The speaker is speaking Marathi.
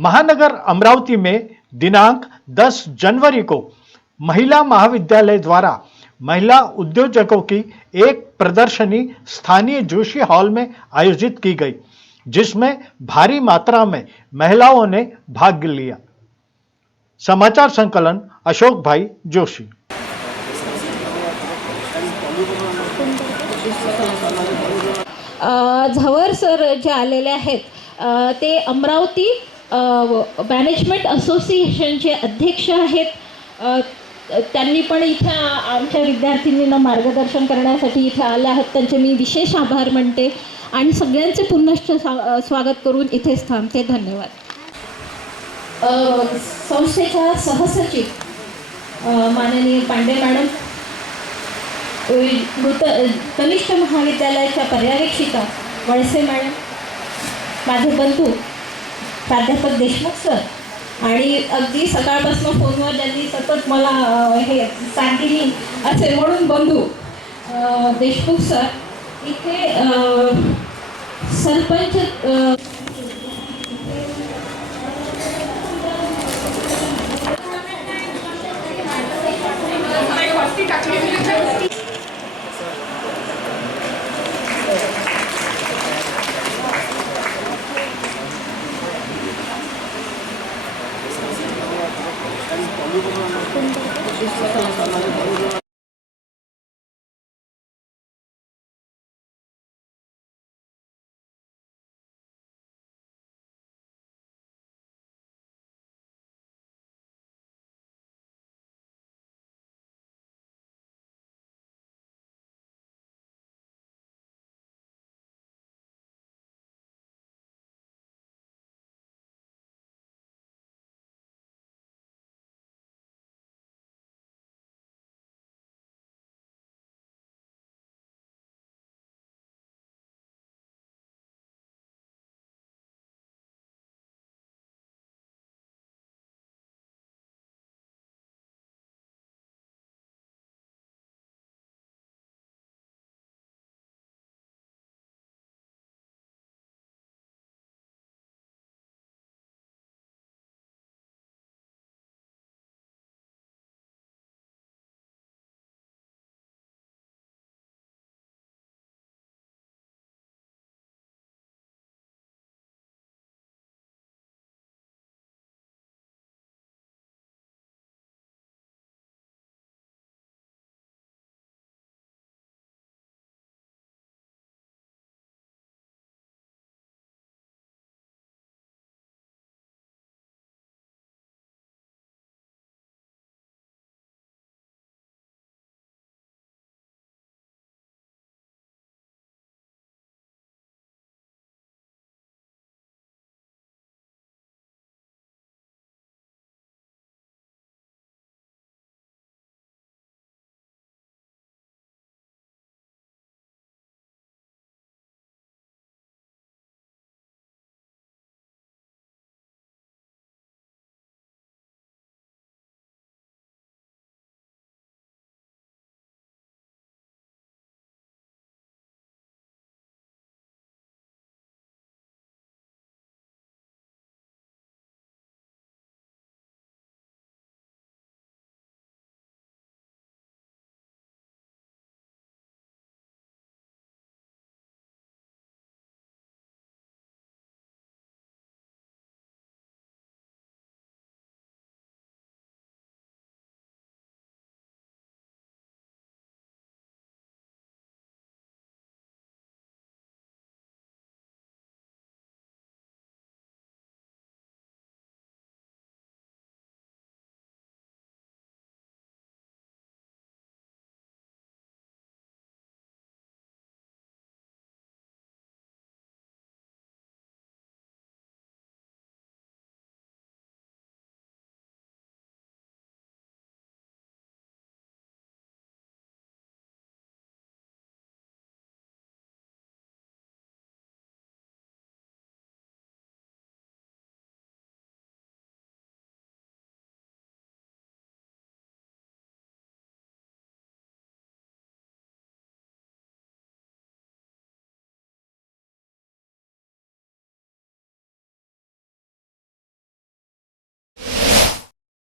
महानगर अमरावती में दिनांक 10 जनवरी को महिला महाविद्यालय द्वारा महिला उद्योजकों की एक प्रदर्शनी स्थानीय जोशी हॉल में आयोजित की गई, जिसमें भारी मात्रा में महिलाओं ने भाग लिया। समाचार संकलन, अशोक भाई, जोशी। झवर सर जे आलेले आहेत ते अमरावती मॅनेजमेंट असोसिएशनचे अध्यक्ष आहेत. त्यांनी पण इथं आमच्या विद्यार्थिनींना मार्गदर्शन करण्यासाठी इथे आले आहेत. त्यांचे मी विशेष आभार मानते. आणि सगळ्यांचे पुनश्च स्वागत करून इथेच थांबते. धन्यवाद. संस्थेच्या सहसचिव माननीय पांडे मॅडम मृत कनिष्ठ महाविद्यालयाच्या पर्यवेक्षिका वळसे मॅडम माझे बंधू प्राध्यापक देशमुख सर. आणि अगदी सकाळपासून फोनवर ज्यांनी सतत मला हे साथ असे म्हणून बंधू देशमुख सर. इथे सरपंच